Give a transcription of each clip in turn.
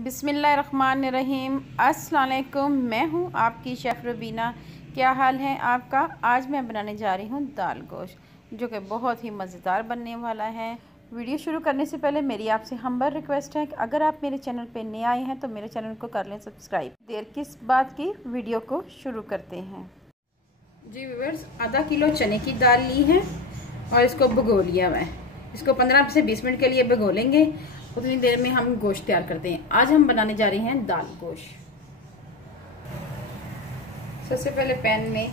बिस्मिल्लाहिर्रहमानिर्रहीम। अस्सलाम वालेकुम। मैं हूं आपकी शेफ़ रुबीना। क्या हाल है आपका? आज मैं बनाने जा रही हूं दाल गोश्त, जो कि बहुत ही मज़ेदार बनने वाला है। वीडियो शुरू करने से पहले मेरी आपसे हम्बल रिक्वेस्ट है कि अगर आप मेरे चैनल पे नए आए हैं तो मेरे चैनल को कर लें सब्सक्राइब। देर किस बात की, वीडियो को शुरू करते हैं। जी व्यूअर्स, आधा किलो चने की दाल ली है और इसको भिगो लिया हुआ है। इसको 15 से 20 मिनट के लिए भिगो लेंगे। उतनी देर में हम गोश्त तैयार करते हैं। आज हम बनाने जा रहे हैं दाल गोश्त। सबसे पहले पैन में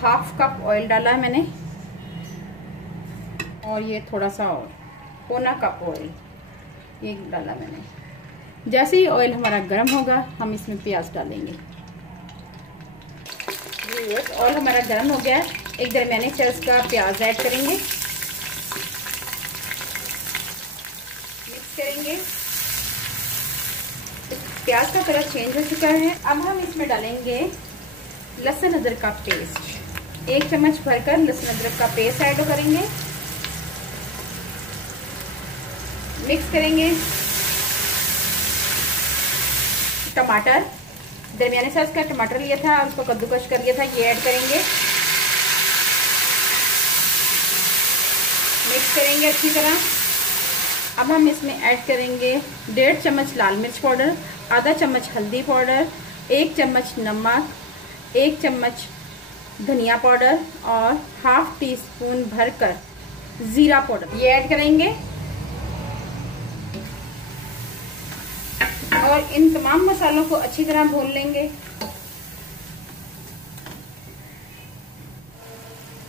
हाफ कप ऑयल डाला है मैंने, और ये थोड़ा सा और पौना कप ऑयल ये डाला मैंने। जैसे ही ऑयल हमारा गर्म होगा हम इसमें प्याज डालेंगे। ऑयल हमारा गर्म हो गया है, एक दरमियाने साइज का प्याज ऐड करेंगे, मिक्स करेंगे। प्याज का कलर चेंज हो चुका है। अब हम इसमें डालेंगे लहसुन अदरक का पेस्ट। 1 चम्मच भरकर लहसुन अदरक का पेस्ट ऐड करेंगे, मिक्स करेंगे। टमाटर, दरमियाने साइज का टमाटर लिया था, उसको कद्दूकस कर लिया था, ये ऐड करेंगे, मिक्स करेंगे अच्छी तरह। अब हम इसमें ऐड करेंगे 1.5 चम्मच लाल मिर्च पाउडर, आधा चम्मच हल्दी पाउडर, 1 चम्मच नमक, 1 चम्मच धनिया पाउडर और हाफ टी स्पून भरकर जीरा पाउडर ये ऐड करेंगे। और इन तमाम मसालों को अच्छी तरह भून लेंगे।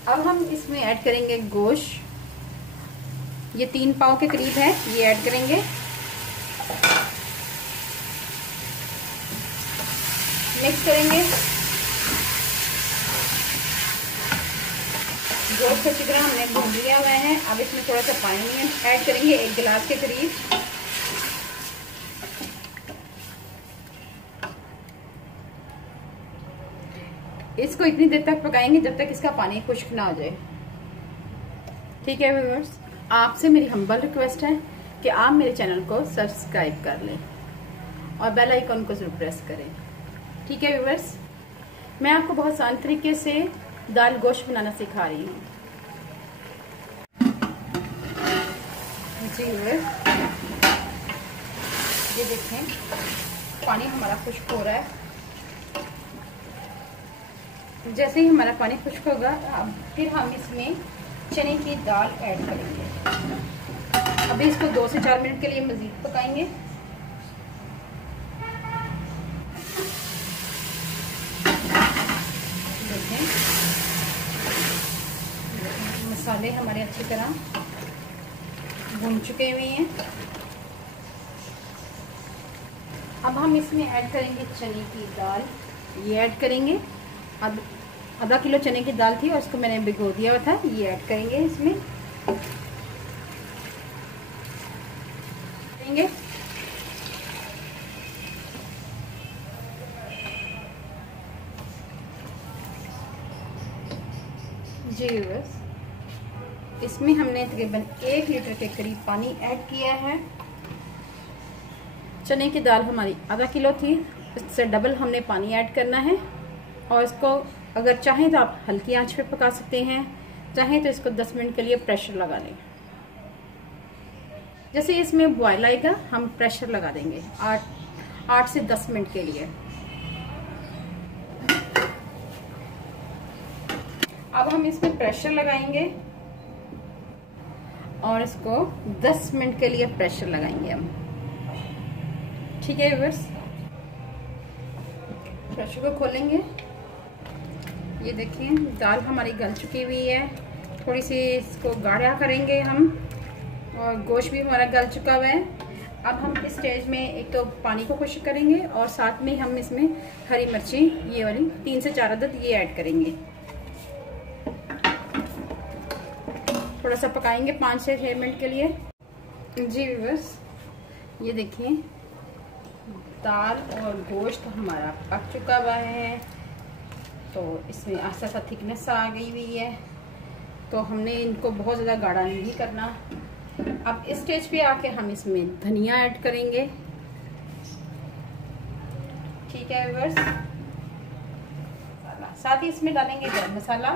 अब हम इसमें ऐड करेंगे गोश्त, ये 3 पाव के करीब है, ये ऐड करेंगे, मिक्स करेंगे। गोश्त अच्छी तरह हमने भून लिया हुआ है। अब इसमें थोड़ा सा पानी ऐड करेंगे, 1 गिलास के करीब। इसको इतनी देर तक पकाएंगे जब तक इसका पानी खुश्क ना हो जाए। ठीक है व्यूअर्स, आपसे मेरी हम्बल रिक्वेस्ट है कि आप मेरे चैनल को सब्सक्राइब कर लें और बेल आइकन को जरूर प्रेस करें। ठीक है व्यूअर्स, मैं आपको बहुत आसान तरीके से दाल गोश्त बनाना सिखा रही हूँ। जी व्यूअर्स, ये देखें पानी हमारा खुश्क हो रहा है। जैसे ही हमारा पानी खुश्क होगा अब फिर हम इसमें चने की दाल ऐड करेंगे। अभी इसको 2 से 4 मिनट के लिए मजीद पकाएंगे। देखें मसाले हमारे अच्छी तरह भून चुके हुए हैं। अब हम इसमें ऐड करेंगे चने की दाल, ये ऐड करेंगे। अब आधा किलो चने की दाल थी और इसको मैंने भिगो दिया हुआ था, ये ऐड करेंगे इसमें, करेंगे। जी बस, इसमें हमने तकरीबन 1 लीटर के करीब पानी ऐड किया है। चने की दाल हमारी आधा किलो थी, इससे डबल हमने पानी ऐड करना है। और इसको अगर चाहें तो आप हल्की आंच पे पका सकते हैं, चाहें तो इसको 10 मिनट के लिए प्रेशर लगा लें। जैसे इसमें बॉयल आएगा हम प्रेशर लगा देंगे 8 से 10 मिनट के लिए। अब हम इसमें प्रेशर लगाएंगे और इसको 10 मिनट के लिए प्रेशर लगाएंगे हम। ठीक है व्यूअर्स, प्रेशर को खोलेंगे। ये देखिए दाल हमारी गल चुकी हुई है। थोड़ी सी इसको गाढ़ा करेंगे हम, और गोश्त भी हमारा गल चुका हुआ है। अब हम इस स्टेज में एक तो पानी को खुश्क करेंगे और साथ में हम इसमें हरी मिर्ची ये वाली 3 से 4 अदद ये ऐड करेंगे। थोड़ा सा पकाएंगे 5 से 6 मिनट के लिए। जी व्यूअर्स, ये देखिए दाल और गोश्त हमारा पक चुका हुआ है, तो इसमें आसा सा थिकनेस आ गई हुई है। तो हमने इनको बहुत ज़्यादा गाढ़ा नहीं करना। अब इस स्टेज पे आके हम इसमें धनिया ऐड करेंगे, ठीक है व्यूअर्स। साथ ही इसमें डालेंगे गरम मसाला।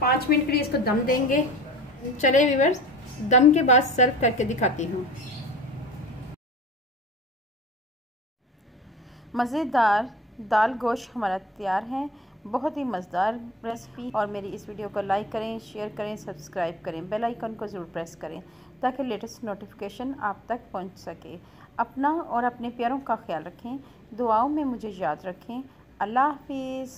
5 मिनट के लिए इसको दम देंगे। चले व्यूअर्स, दम के बाद सर्व करके दिखाती हूँ। मज़ेदार दाल गोश्त हमारा तैयार है। बहुत ही मज़ेदार रेसिपी। और मेरी इस वीडियो को लाइक करें, शेयर करें, सब्सक्राइब करें, बेल आइकन को ज़रूर प्रेस करें ताकि लेटेस्ट नोटिफिकेशन आप तक पहुंच सके। अपना और अपने प्यारों का ख्याल रखें। दुआओं में मुझे याद रखें। अल्लाह हाफिज़।